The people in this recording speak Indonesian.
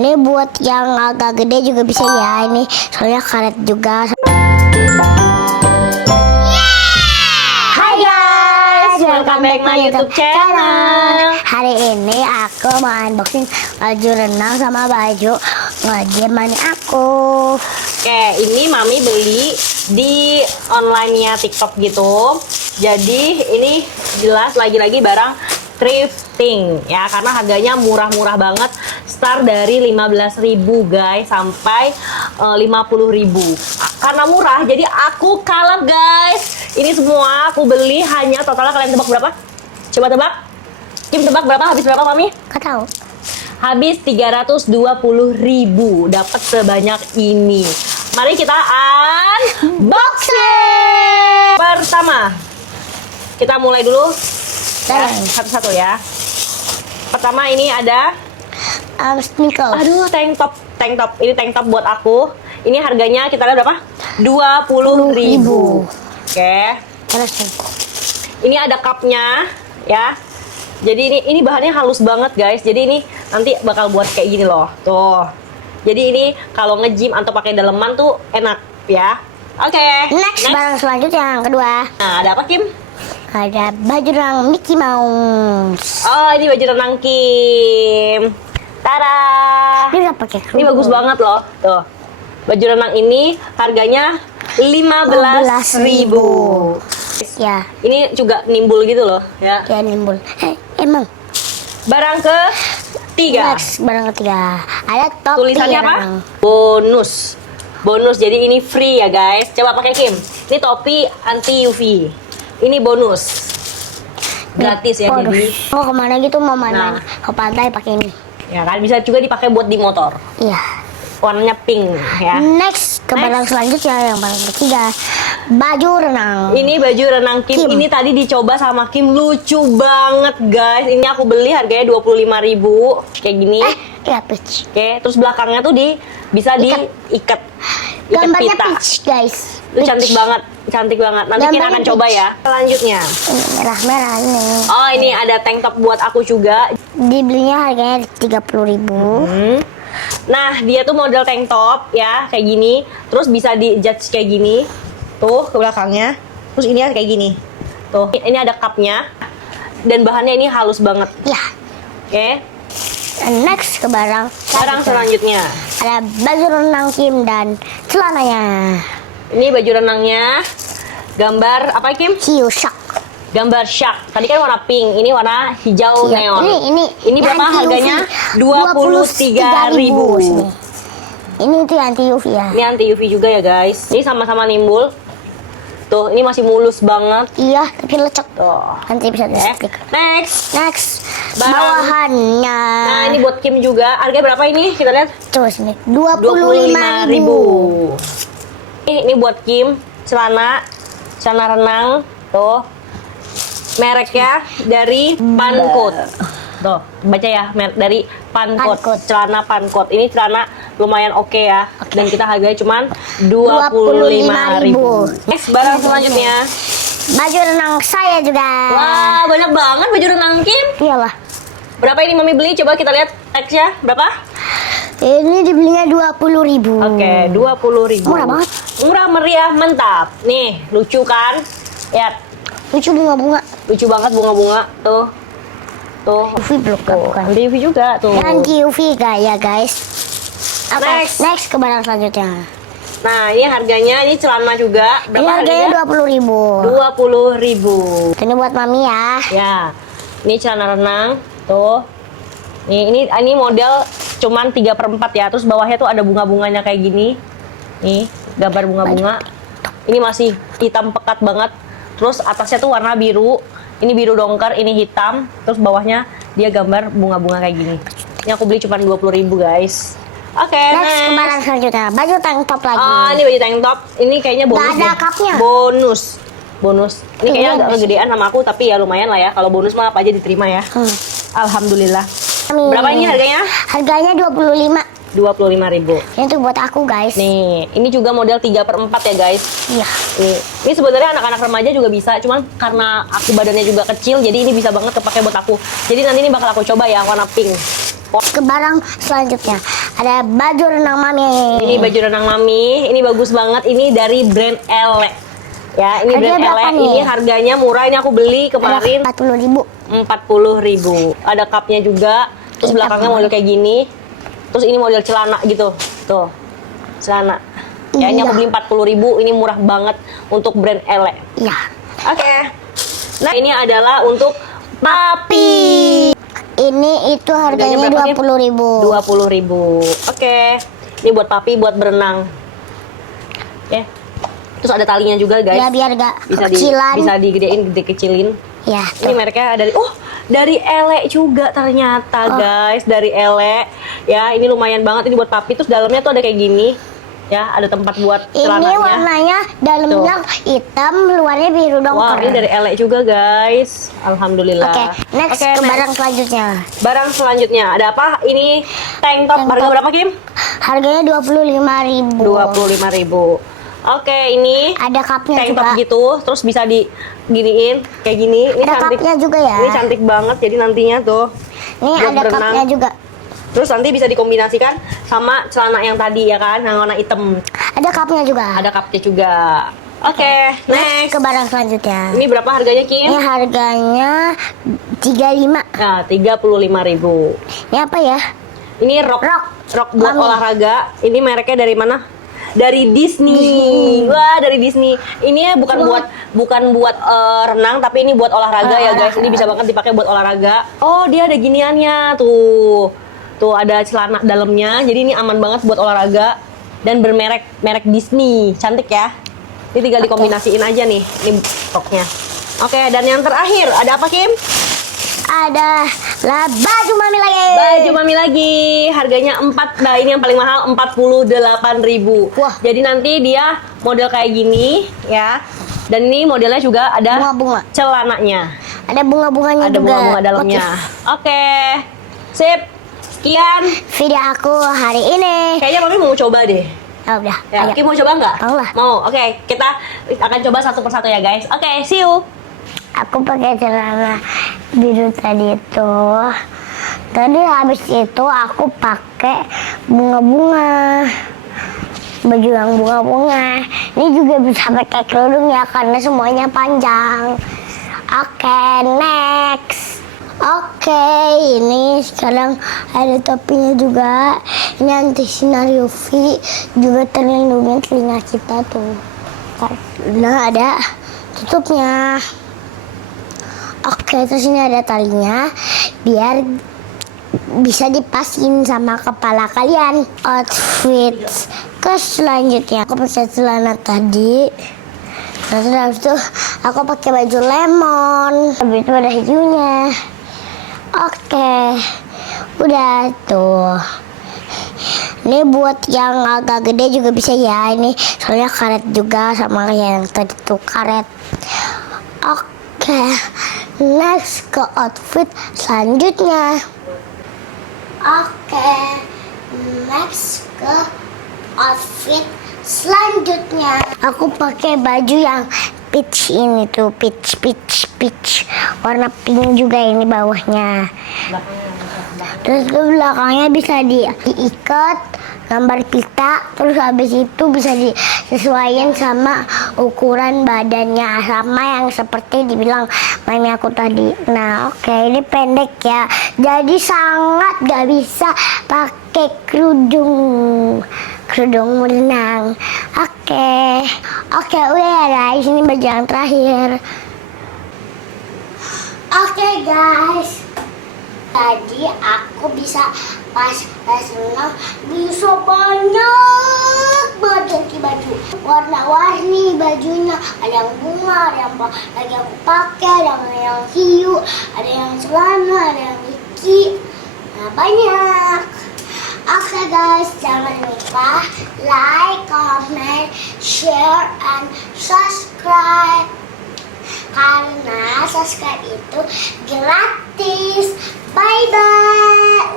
Ini buat yang agak gede juga bisa ya. Ini soalnya karet juga. Hai guys, welcome back my YouTube channel. Hari ini aku mau unboxing baju renang sama baju nge-gym mami aku. Oke, ini mami beli di online-nya TikTok gitu. Jadi ini jelas lagi-lagi barang thrifting ya, karena harganya murah-murah banget, start dari 15.000 guys sampai 50.000. Karena murah jadi aku kalap guys. Ini semua aku beli hanya totalnya, kalian tebak berapa? Coba tebak. Kim tebak berapa? Habis berapa mami? Gak tahu. Habis 320.000, dapat sebanyak ini. Mari kita unboxing. Pertama, kita mulai dulu ya, satu-satu ya. Pertama ini ada sneakers. aduh, tank top. Ini tank top buat aku. Ini harganya kita lihat berapa? 20.000. Oke. Ini ada cupnya ya. Jadi ini bahannya halus banget guys. Jadi ini nanti bakal buat kayak gini loh. Tuh. Jadi ini kalau nge-gym atau pakai daleman tuh enak ya. Oke. Next, barang selanjutnya yang kedua. Nah, ada apa Kim? Ada baju renang Mickey Mouse. Oh, ini baju renang Kim. Tada. Ini udah pakai Ini bagus banget loh. Tuh. Baju renang ini harganya 15.000. Ya. Ini juga nimbul gitu loh ya. Ya nimbul. Emang. Barang ketiga. Next, barang ketiga. Ada topi Tulisannya apa? renang. Bonus. Jadi ini free ya guys. Coba pakai Kim. Ini topi anti UV. Ini bonus. Gratis ya jadi. Mau kemana gitu, mau main Nah. ke pantai pakai ini. Ya kan bisa juga dipakai buat di motor. Iya. Warnanya pink ya. Next, ke barang selanjutnya yang barang ketiga. Baju renang. Ini baju renang Kim. Kim. Ini tadi dicoba sama Kim, lucu banget guys. Ini aku beli harganya 25.000 kayak gini. Ya peach. Oke, terus belakangnya tuh bisa diikat. Gambarnya pita. peach, guys. Itu cantik banget. Nanti Gambarnya kita akan coba peach. ya. Selanjutnya. Ini merah-merah ini. Oh, ini ada tank top buat aku juga. Dibelinya harganya 30.000. Nah, dia tuh model tank top ya, kayak gini. Terus bisa di-adjust kayak gini. Tuh, ke belakangnya. Terus ini kayak gini. Tuh, ini ada cupnya. Dan bahannya ini halus banget. Ya. Oke. Next, ke barang Selanjutnya. ada baju renang Kim dan celananya. Ini baju renangnya. Gambar apa Kim? Hiu shark. Gambar shark. Tadi kan warna pink, ini warna hijau Iya, neon. ini berapa anti harganya? UV. 23.000. Ini tuh anti UV ya. Ini anti UV juga ya guys. Ini sama-sama nimbul. Tuh, ini masih mulus banget. Iya, tapi lecek. Tuh. Nanti bisa di-stick. Next. Barang. Bawahannya. Nah, ini buat Kim juga. Harga berapa ini? Kita lihat. Coba sini. 25.000. Ini buat Kim, celana renang. Tuh. Mereknya dari Pancot. Tuh, baca ya, dari Pancot. Celana Pancot. Ini celana lumayan oke ya. Dan kita harganya cuma 25.000. Next, barang selanjutnya. Baju renang saya juga. Wah, banyak banget baju renang Kim. Iyalah. Berapa ini mami beli? Coba kita lihat teksnya. Berapa? Ini dibelinya 20.000. Oke, 20.000. Murah banget. Murah meriah, mantap. Nih, lucu kan? Lihat, Lucu bunga-bunga. lucu banget bunga-bunga. Tuh. UV blok bukan. Anti UV juga tuh. Anti UV ya guys. Oke, Next. next ke barang selanjutnya. Nah, ini harganya, ini celana juga. Ini Berapa harganya harganya? 20.000. 20.000. Ini buat mami ya. Ya. Ini celana renang. Tuh. Ini model cuman 3/4 ya. Terus bawahnya tuh ada bunga-bunganya kayak gini. Nih, gambar bunga-bunga. Ini masih hitam pekat banget. Terus atasnya tuh warna biru. Ini biru dongker, ini hitam. Terus bawahnya dia gambar bunga-bunga kayak gini. Ini aku beli cuma 20.000 guys. Oke, Next ke barang selanjutnya. Baju tank top lagi. Oh, ini baju tank top. Ini kayaknya bonus. Nggak ada deh. cupnya. Bonus. Ini kayaknya agak kegedean sama aku, tapi ya lumayan lah ya. Kalau bonus mah apa aja diterima ya. Alhamdulillah. Berapa ini harganya? Harganya 25. 25.000. Ini tuh buat aku guys. Nih, ini juga model 3/4 ya guys. Iya. Ini sebenarnya anak-anak remaja juga bisa, cuman karena aku badannya juga kecil, jadi ini bisa banget kepake buat aku. Jadi nanti ini bakal aku coba ya warna pink. Ke barang selanjutnya Ada baju renang mami. Ini baju renang mami, ini bagus banget. Ini dari brand Ele. Ya, ini Harganya brand berapa Ele. nih? Ini harganya murah. Ini aku beli kemarin 40.000. 40.000. Ada cupnya juga. Terus Hitam. belakangnya model kayak gini. Terus ini model celana gitu. Tuh. Celana. Ya, ini aku Iya. beli 40.000. Ini murah banget untuk brand Ele. Iya. Oke. Nah, ini adalah untuk papi. Ini itu harganya berapa, Kim? 20.000. 20.000. Oke. Ini buat papi buat berenang. Ya. Terus ada talinya juga, guys. Ya biar gak bisa kecilan. bisa digedein, dikecilin. Ya, Ini mereknya dari dari Ele juga ternyata, guys. Dari Ele. Ya, ini lumayan banget ini buat papi. Terus dalamnya tuh ada kayak gini. Ya, ada tempat buat Ini celananya. warnanya dalamnya hitam, luarnya biru Wow, dongker. ini dari Ele juga, guys. Alhamdulillah. Oke, next ke barang selanjutnya. Barang selanjutnya ada apa? Ini tank top. Tank Harga top. berapa, Kim? Harganya 25.000. 25.000. Oke, ini Ada cupnya tank juga. top gitu, terus bisa diginiin kayak gini. Ini Ada cantik. cupnya juga ya. Ini cantik banget. Jadi nantinya tuh Ini buat ada berenang. cupnya juga. Terus nanti bisa dikombinasikan sama celana yang tadi ya kan, yang warna hitam. Ada cupnya juga. Ada cupnya juga. Oke, next. Ke barang selanjutnya. Ini berapa harganya, Kim? Ini harganya 35. Nah, 35.000. Ini apa ya? Ini rok buat Mami. olahraga. Ini mereknya dari mana? Dari Disney. Wah, dari Disney. Ini ya bukan buat renang, tapi ini buat olahraga ya, guys. Ini bisa banget dipakai buat olahraga. Oh, dia ada giniannya tuh. Tuh ada celana dalamnya. Jadi ini aman banget buat olahraga dan merek Disney. Cantik ya. Ini tinggal dikombinasiin aja nih, ini roknya. Oke, dan yang terakhir ada apa, Kim? Ada baju mami lagi. Baju mami lagi, harganya ini yang paling mahal 48.000. Wah. Jadi nanti dia model kayak gini ya. Dan ini modelnya juga ada Bunga-bunga. celananya. Ada bunga-bunganya Ada juga. bunga-bunga dalamnya. Oke. Sip. Sekian. Video aku hari ini. Kayaknya mami mau coba deh. Oh, udah. Ya, Ayo. Kim mau coba nggak? Mau lah. Mau. Oke, kita akan coba satu persatu ya, guys. Oke, see you. Aku pakai celana biru tadi itu. Tadi habis itu aku pakai bunga-bunga. Baju yang bunga-bunga. Ini juga bisa pakai kerudung ya karena semuanya panjang. Oke, next. Oke, ini sekarang ada topinya juga. Ini anti sinar UV, juga terlindungi telinga kita tuh. Karena ada tutupnya. Oke, terus ini ada talinya biar bisa dipasin sama kepala kalian. Outfit ke selanjutnya, aku pakai celana tadi. Terus habis itu aku pakai baju lemon. Habis itu ada hijunya. Oke, udah tuh. Ini buat yang agak gede juga bisa ya. Ini soalnya karet juga sama yang tadi tuh karet. Oke, next ke outfit selanjutnya. Oke, next ke outfit selanjutnya. Aku pakai baju yang peach ini tuh, peach. Warna pink juga ini bawahnya. Terus ke belakangnya bisa diikat gambar pita. Terus habis itu bisa disesuaikan sama ukuran badannya, sama yang seperti dibilang mami aku tadi. Nah, oke, ini pendek ya. Jadi sangat gak bisa pakai kerudung berenang. Oke, udah ya guys. Ini baju yang terakhir. Oke guys, tadi aku bisa pas renang bisa banyak banget ganti baju, warna-warni bajunya. Ada yang bunga, ada yang lagi aku pakai, ada yang hiu, ada yang celana, ada yang Mickey. Nah, banyak. Oke guys, jangan lupa like, comment, share, and subscribe. Karena subscribe itu gratis. Bye bye.